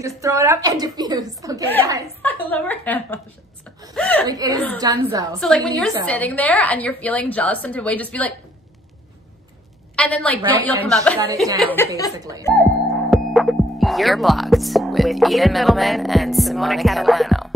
can just throw it up and diffuse. Okay, guys. I love our hand motions. Like, it is dunzo. So like when you're sitting there and you're feeling jealous some way, just be like, and then like right? you'll and come up. shut it down, basically. You're Blocked with Eden Middleman and Simona Catalano.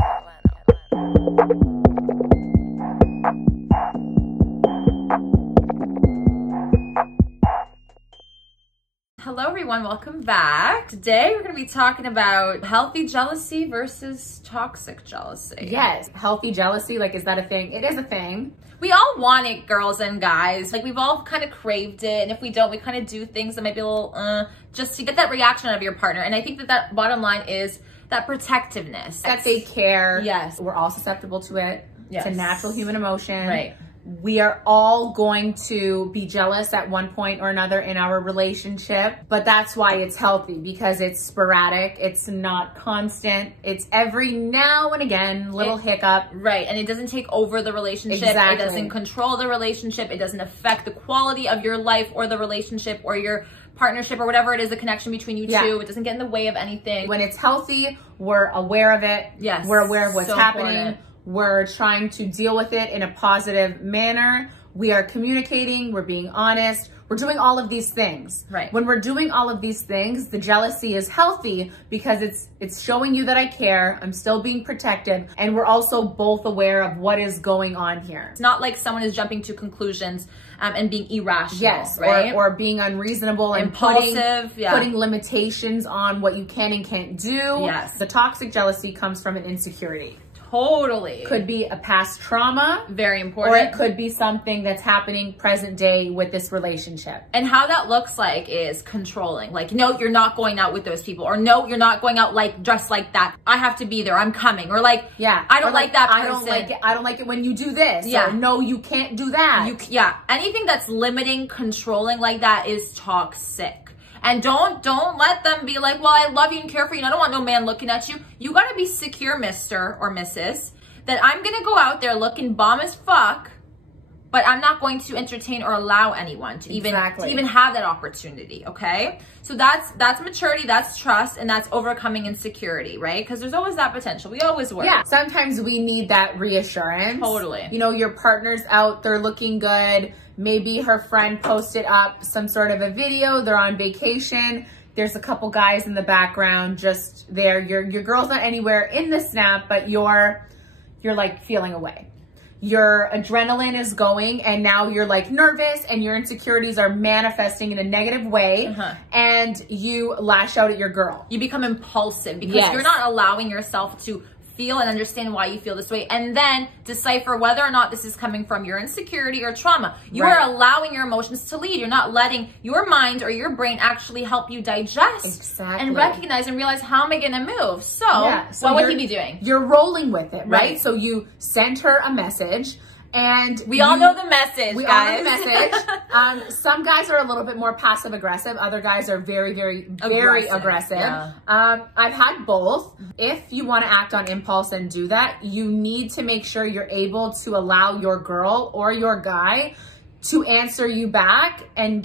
Hello everyone, welcome back. Today we're going to be talking about healthy jealousy versus toxic jealousy. Yes, healthy jealousy, like, is that a thing? It is a thing. We all want it, girls and guys. Like, we've all kind of craved it, and if we don't, we kind of do things that might be a little, just to get that reaction out of your partner. And I think that bottom line is that protectiveness. That they care. Yes. We're all susceptible to it. Yes. It's a natural human emotion. Right. We are all going to be jealous at one point or another in our relationship, but that's why it's healthy, because it's sporadic. It's not constant. It's every now and again, little hiccup. Right, and it doesn't take over the relationship. Exactly. It doesn't control the relationship. It doesn't affect the quality of your life or the relationship or your partnership or whatever it is, the connection between you two. It doesn't get in the way of anything. When it's healthy, we're aware of it. Yes. We're aware of what's happening. Important. We're trying to deal with it in a positive manner. We are communicating, we're being honest, we're doing all of these things. Right. When we're doing all of these things, the jealousy is healthy because it's showing you that I care, I'm still being protective, and we're also both aware of what is going on here. It's not like someone is jumping to conclusions and being irrational. Yes, right? or being unreasonable and impulsive, putting limitations on what you can and can't do. Yes. The toxic jealousy comes from an insecurity. Totally. Could be a past trauma. Very important. Or it could be something that's happening present day with this relationship. And how that looks like is controlling. Like, no, you're not going out with those people. Or no, you're not going out like dressed like that. I have to be there. I'm coming. Or like, yeah, I don't like that person. I don't like it. I don't like it when you do this. Yeah. Or no, you can't do that. Yeah. Anything that's limiting, controlling like that is toxic. And don't let them be like, well, I love you and care for you and I don't want no man looking at you. You gotta be secure, Mr. or Mrs. that I'm gonna go out there looking bomb as fuck, but I'm not going to entertain or allow anyone to even have that opportunity, okay? So that's maturity, that's trust, and that's overcoming insecurity, right? Because there's always that potential. We always will. Yeah, sometimes we need that reassurance. Totally. You know, your partner's out, they're looking good. Maybe her friend posted up some sort of a video, they're on vacation. There's a couple guys in the background just there. Your girl's not anywhere in the snap, but you're like feeling away. Your adrenaline is going and now you're like nervous and your insecurities are manifesting in a negative way and you lash out at your girl. You become impulsive because you're not allowing yourself to feel and understand why you feel this way and then decipher whether or not this is coming from your insecurity or trauma. You are allowing your emotions to lead. You're not letting your mind or your brain actually help you digest and recognize and realize, how am I going to move? So what would he be doing? You're rolling with it, right? So you sent her a message. And we all know the message, guys. All know the message. Some guys are a little bit more passive aggressive. Other guys are very, very aggressive. Yeah. I've had both. If you want to act on impulse and do that, you need to make sure you're able to allow your girl or your guy to answer you back and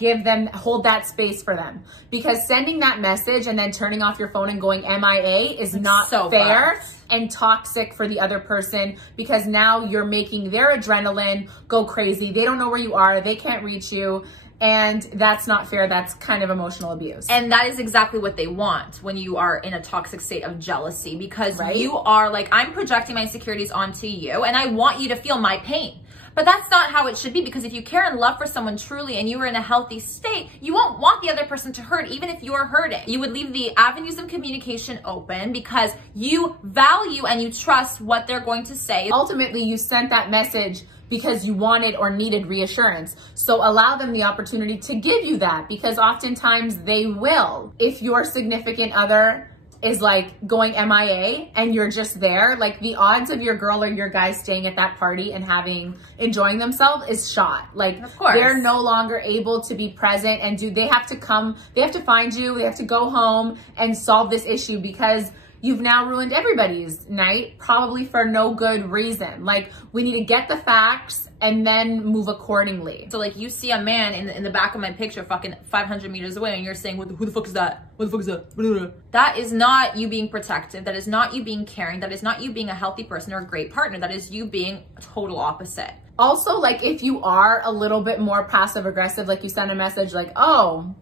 hold that space for them. Because sending that message and then turning off your phone and going MIA is not fair and toxic for the other person, because now you're making their adrenaline go crazy. They don't know where you are. They can't reach you. And that's not fair. That's kind of emotional abuse. And that is exactly what they want when you are in a toxic state of jealousy, because you are like, I'm projecting my insecurities onto you and I want you to feel my pain. But that's not how it should be, because if you care and love for someone truly and you are in a healthy state, you won't want the other person to hurt, even if you're hurting. You would leave the avenues of communication open because you value and you trust what they're going to say. Ultimately, you sent that message because you wanted or needed reassurance. So allow them the opportunity to give you that, because oftentimes they will. If your significant other is like going MIA and you're just there, like the odds of your girl or your guy staying at that party and enjoying themselves is shot. Like, of course, they're no longer able to be present and they have to find you, they have to go home and solve this issue, because you've now ruined everybody's night, probably for no good reason. Like, we need to get the facts and then move accordingly. So like, you see a man in the back of my picture fucking 500 meters away, and you're saying, who the fuck is that? What the fuck is that? That is not you being protective. That is not you being caring. That is not you being a healthy person or a great partner. That is you being total opposite. Also, like, if you are a little bit more passive aggressive, like you send a message like, oh,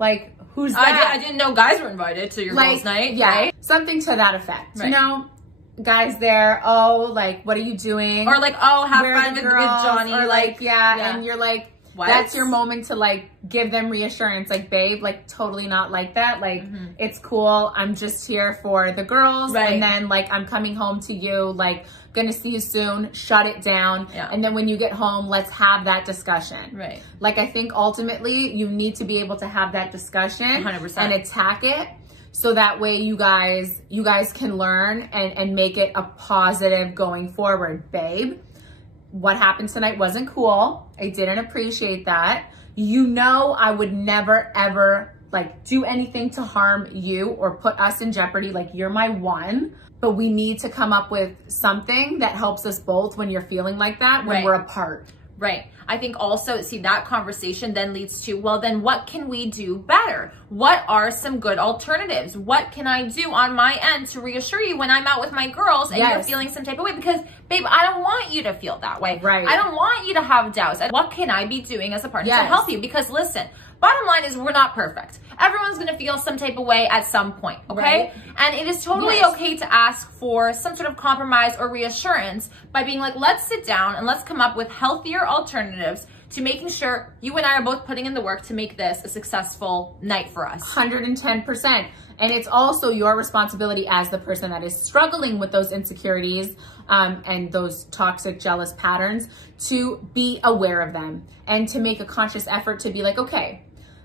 like, who's that? I didn't know guys were invited to your girls' night. Yeah, right? something to that effect. Right. You know, guys there, oh, like, what are you doing? Or like, oh, have Where are fun the with girls? Johnny. Or like, yeah, and you're like, what? That's your moment to like give them reassurance. Like, babe, like, totally not like that. Like, it's cool. I'm just here for the girls. Right. And then like, I'm coming home to you. Like, gonna see you soon. Shut it down. Yeah. And then when you get home, let's have that discussion. Right. Like, I think ultimately you need to be able to have that discussion 100%. and attack it. So that way you guys can learn and make it a positive going forward. Babe, what happened tonight wasn't cool. I didn't appreciate that. You know, I would never, ever like do anything to harm you or put us in jeopardy. Like, you're my one, but we need to come up with something that helps us both when you're feeling like that, when we're apart. Right. I think also, see, that conversation then leads to, well, then what can we do better? What are some good alternatives? What can I do on my end to reassure you when I'm out with my girls and you're feeling some type of way? Because, babe, I don't want you to feel that way. Right. I don't want you to have doubts. What can I be doing as a partner to help you? Because listen, bottom line is we're not perfect. Everyone's going to feel some type of way at some point, okay? Right. And it is totally okay to ask for some sort of compromise or reassurance by being like, let's sit down and let's come up with healthier alternatives to making sure you and I are both putting in the work to make this a successful night for us. 110%. And it's also your responsibility as the person that is struggling with those insecurities and those toxic, jealous patterns to be aware of them and to make a conscious effort to be like, okay,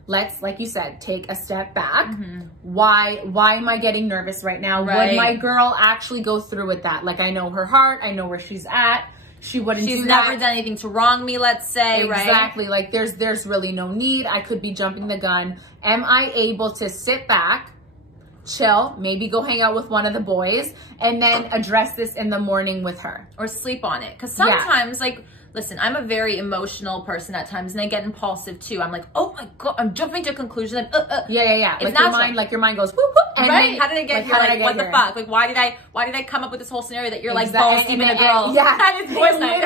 let's, like you said, take a step back. Why am I getting nervous right now? Would my girl actually go through with that? Like, I know her heart. I know where she's at. She wouldn't do that. She's never done anything to wrong me, let's say, right? Exactly. Like, there's really no need. I could be jumping the gun. Am I able to sit back, chill, maybe go hang out with one of the boys, and then address this in the morning with her? Or sleep on it. Because sometimes, like, listen, I'm a very emotional person at times, and I get impulsive too. I'm like, oh my God, I'm jumping to conclusions. Yeah. Like your mind goes, whoop, whoop. And right? then, How did I get here? Like, what the fuck? Like, why did I come up with this whole scenario that you're like balls deep in a girl? Yeah. That is boys night.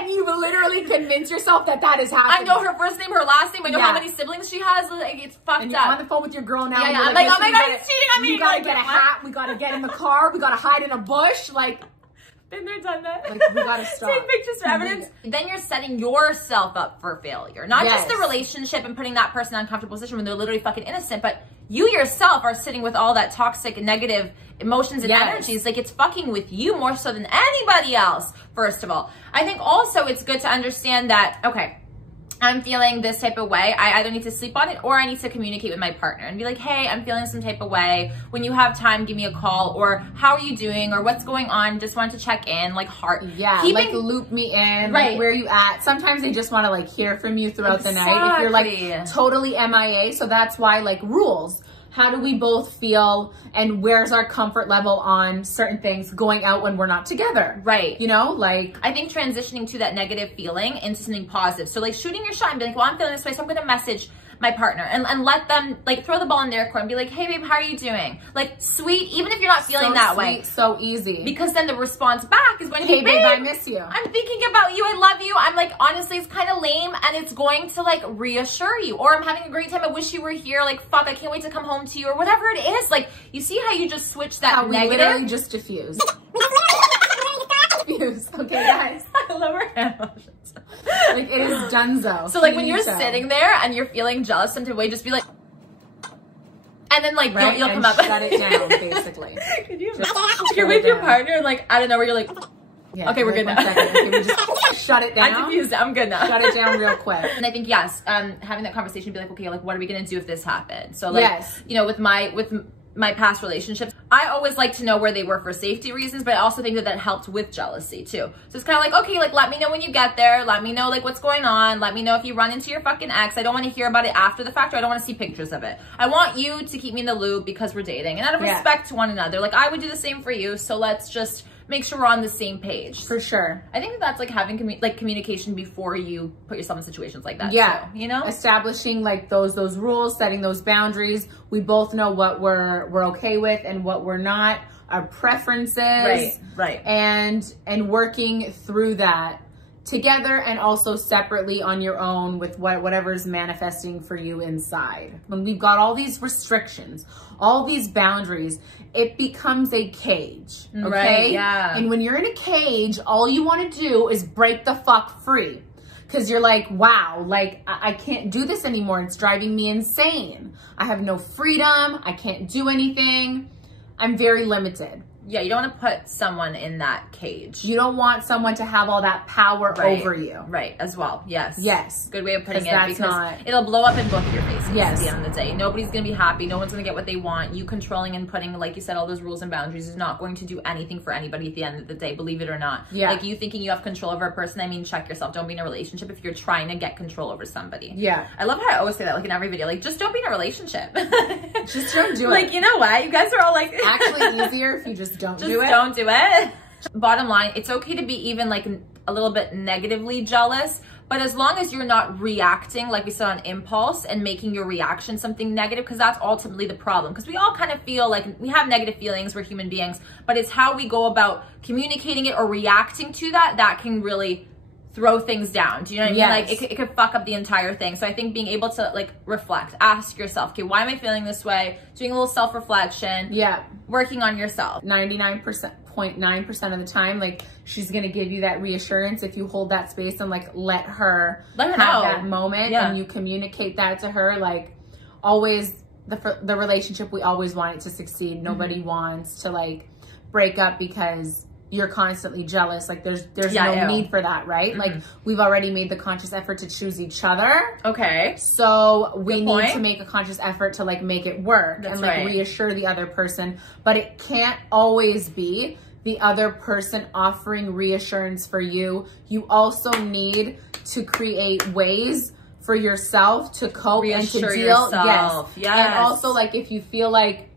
And you literally convince yourself that is happening. I know her first name, her last name. I know how many siblings she has. Like, it's fucked and you're up. on the phone with your girl now. Yeah. I'm like, oh my God, he's cheating on me. You gotta get a hat. We gotta get in the car. We gotta hide in a bush. Like, been there, done that. Like, we gotta stop. Take pictures for evidence. Then you're setting yourself up for failure. Not just the relationship and putting that person in an uncomfortable position when they're literally fucking innocent, but you yourself are sitting with all that toxic and negative emotions and energies. Like, it's fucking with you more so than anybody else, first of all. I think also it's good to understand that, okay, I'm feeling this type of way. I either need to sleep on it or I need to communicate with my partner and be like, hey, I'm feeling some type of way. When you have time, give me a call, or how are you doing, or what's going on? Just wanted to check in, like heart. Yeah, like loop me in, like where you at? Sometimes they just want to like hear from you throughout the night if you're like totally MIA. So that's why like rules. How do we both feel and where's our comfort level on certain things going out when we're not together? Right. You know, like, I think transitioning to that negative feeling into something positive. So like shooting your shot and be like, well, I'm feeling this way, so I'm going to message my partner and let them like throw the ball in their court and be like, hey babe, how are you doing? Like, sweet, even if you're not feeling that way. So easy. Because then the response back is going to be, hey babe, I miss you. I'm thinking about you. I love you. I'm like, honestly, it's kind of lame and it's going to like reassure you. Or I'm having a great time. I wish you were here. Like, fuck, I can't wait to come home to you, or whatever it is. Like, you see how you just switch that negative? We literally just diffuse. Okay, guys. I love our emotions. Like, it is donezo. So like when you're sitting there and you're feeling jealous some way, just be like, and then like you'll come up. Shut it down, basically. Could you imagine? You're with your partner and like, I don't know, where you're like, yeah, okay, we're good now. Okay, we just shut it down. I'm confused. I'm good now. Shut it down real quick. And I think, yes, having that conversation, be like, okay, like, what are we going to do if this happens? So like, you know, with my my past relationships, I always like to know where they were for safety reasons, but I also think that that helped with jealousy too. So it's kind of like, okay, like let me know when you get there. Let me know like what's going on. Let me know if you run into your fucking ex. I don't want to hear about it after the fact, or I don't want to see pictures of it. I want you to keep me in the loop because we're dating, and out of respect to one another. Like I would do the same for you. So let's just make sure we're on the same page. For sure. I think that's like having communication before you put yourself in situations like that. Yeah. too, you know? Establishing like those rules, setting those boundaries. We both know what we're okay with and what we're not, our preferences. Right. And working through that together and also separately on your own with whatever's manifesting for you inside. When we've got all these restrictions, all these boundaries, it becomes a cage, okay? Right, yeah. And when you're in a cage, all you want to do is break the fuck free. Because you're like, wow, like I can't do this anymore. It's driving me insane. I have no freedom. I can't do anything. I'm very limited. Yeah, you don't want to put someone in that cage. You don't want someone to have all that power over you. Right, as well. Yes. Yes. Good way of putting it, that's because not... it'll blow up in both your faces Yes. at the end of the day. Nobody's going to be happy. No one's going to get what they want. You controlling and putting, like you said, all those rules and boundaries is not going to do anything for anybody at the end of the day, believe it or not. Yeah. Like you thinking you have control over a person, I mean, check yourself. Don't be in a relationship if you're trying to get control over somebody. Yeah. I love how I always say that, like in every video, like just don't be in a relationship. Just don't do it. Like, you know what? You guys are all like... Actually easier if you just don't do it. Don't do it. Bottom line, it's okay to be even like a little bit negatively jealous, but as long as you're not reacting, like we said, on impulse and making your reaction something negative, because that's ultimately the problem. Because we all kind of feel like we have negative feelings, we're human beings, but it's how we go about communicating it or reacting to that can really throw things down. Do you know what I mean? Yes. Like it could fuck up the entire thing. So I think being able to like reflect, ask yourself, okay, why am I feeling this way? Doing a little self-reflection. Yeah. Working on yourself. 99.9% of the time, like she's gonna give you that reassurance if you hold that space and like let her know have that moment and you communicate that to her. Like always, the relationship, we always want it to succeed. Nobody wants to like break up because you're constantly jealous. Like there's no need for that, right? Like we've already made the conscious effort to choose each other. Okay. So we need to make a conscious effort to like make it work and like reassure the other person. But it can't always be the other person offering reassurance for you. You also need to create ways for yourself to cope and to deal. Yourself. Yes. And also like if you feel like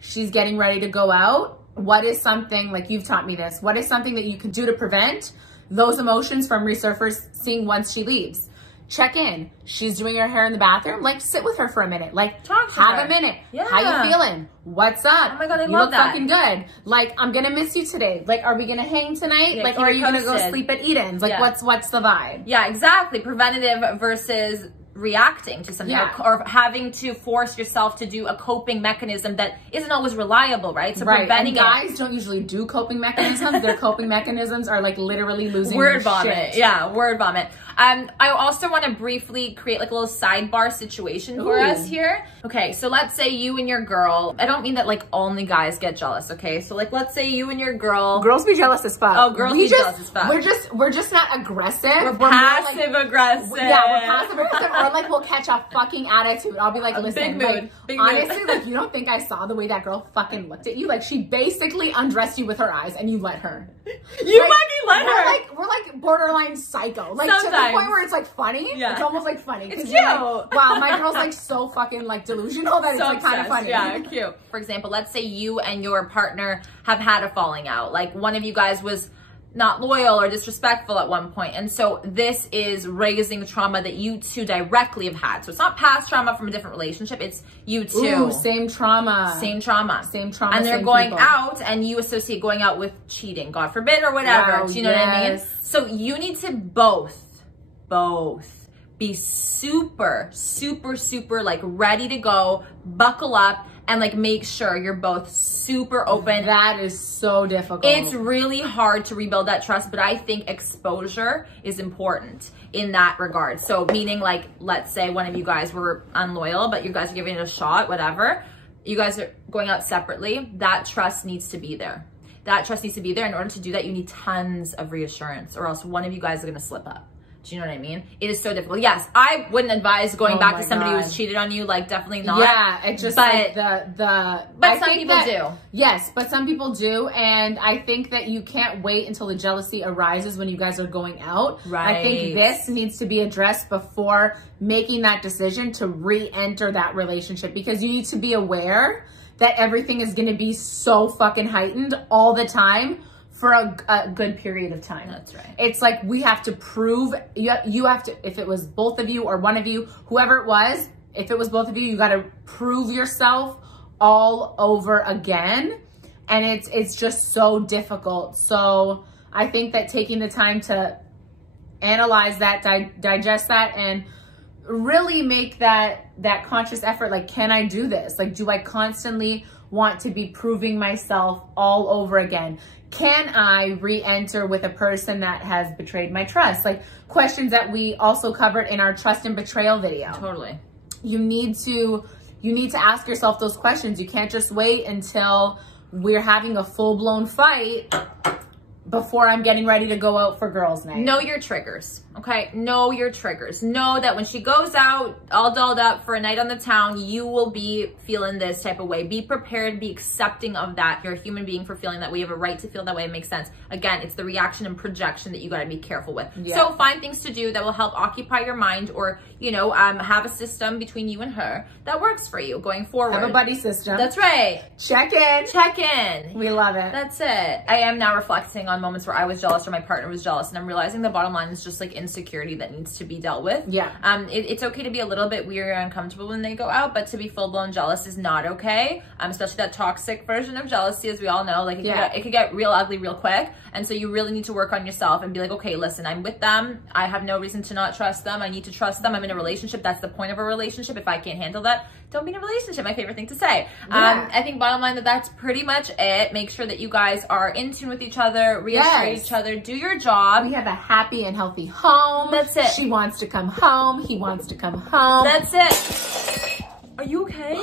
she's getting ready to go out, what is something, like you've taught me this, what is something that you can do to prevent those emotions from resurfacing once she leaves? Check in. She's doing her hair in the bathroom. Like, sit with her for a minute. Like, have a minute. Yeah. How you feeling? What's up? Oh my God, I you love look that. fucking good. Like, I'm gonna miss you today. Like, are we gonna hang tonight? Yeah, like, or are you gonna go sleep at Eden's? Like, what's the vibe? Yeah, exactly. Preventative versus reacting to something, or having to force yourself to do a coping mechanism that isn't always reliable, right? So preventing guys don't usually do coping mechanisms. Their coping mechanisms are like literally losing word their vomit. shit. Yeah, word vomit. I also want to briefly create like a little sidebar situation for us here. Okay, so let's say you and your girl, I don't mean that like only guys get jealous, okay? So like let's say you and your girl. Girls be jealous as fuck. Oh, girls be jealous as fuck. We're just not aggressive. We're passive aggressive. Yeah, we're passive aggressive. Or like we'll catch a fucking attitude. I'll be like, listen, honestly, like you don't think I saw the way that girl fucking looked at you? Like she basically undressed you with her eyes and you let her. You like, fucking let her. We're like borderline psycho. Like sometimes. To the point where it's like funny. Yeah. It's almost like funny. It's cute. Like, wow, my girl's like so fucking like delusional that it's like kind of funny. Yeah, cute. For example, let's say you and your partner have had a falling out. Like one of you guys was not loyal or disrespectful at one point. And so this is raising trauma that you two directly have had. So it's not past trauma from a different relationship. It's you two. Ooh, same trauma. Same trauma. Same trauma. And they're going out and you associate going out with cheating, God forbid, or whatever. Wow, Do you know what I mean? So you need to both be super like ready to go, buckle up, and like make sure you're both super open. That is so difficult. It's really hard to rebuild that trust, but I think exposure is important in that regard. So meaning like, let's say one of you guys were unloyal, but you guys are giving it a shot, whatever. You guys are going out separately. That trust needs to be there. That trust needs to be there. In order to do that, you need tons of reassurance, or else one of you guys is going to slip up. Do you know what I mean? It is so difficult. Yes, I wouldn't advise going back to somebody who's cheated on you. Like, definitely not. Yeah, it just like But some people do. Yes, but some people do, and I think that you can't wait until the jealousy arises when you guys are going out. Right. I think this needs to be addressed before making that decision to re-enter that relationship, because you need to be aware that everything is going to be so fucking heightened all the time for a good period of time. That's right. It's like we have to prove, you have to, if it was both of you or one of you, whoever it was, if it was both of you, you got to prove yourself all over again. And it's just so difficult. So I think that taking the time to analyze that, digest that, and really make that conscious effort, like, can I do this? Like, do I constantly want to be proving myself all over again? Can I re-enter with a person that has betrayed my trust? Like, questions that we also covered in our trust and betrayal video. Totally. You need to ask yourself those questions. You can't just wait until we're having a full-blown fight before I'm getting ready to go out for girls' night. Know your triggers, okay? Know your triggers. Know that when she goes out all dolled up for a night on the town, you will be feeling this type of way. Be prepared, be accepting of that. You're a human being for feeling that way. You have a right to feel that way. It makes sense. Again, it's the reaction and projection that you gotta be careful with. Yeah. So find things to do that will help occupy your mind, or, you know, have a system between you and her that works for you going forward. Have a buddy system. That's right. Check in. Check in. We love it. That's it. I am now reflecting on moments where I was jealous or my partner was jealous, and I'm realizing the bottom line is just like insecurity that needs to be dealt with. Yeah. It's okay to be a little bit weird or uncomfortable when they go out, but to be full-blown jealous is not okay. Especially that toxic version of jealousy, as we all know, like it could get real ugly real quick. And so you really need to work on yourself and be like, okay, listen, I'm with them. I have no reason to not trust them. I need to trust them. I'm in a relationship. That's the point of a relationship. If I can't handle that, don't be in a relationship. My favorite thing to say. Yeah. I think bottom line that's pretty much it. Make sure that you guys are in tune with each other, reassure each other, do your job. We have a happy and healthy home. That's it. She wants to come home. He wants to come home. That's it. Are you okay?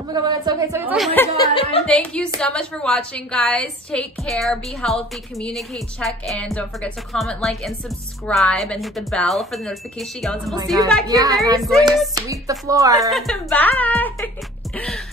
Oh my God, it's okay. It's okay. Oh my God. Thank you so much for watching, guys. Take care, be healthy, communicate, check in. Don't forget to comment, like, and subscribe, and hit the bell for the notification yells. And we'll see you back here very soon. I'm going to sweep the floor. Bye.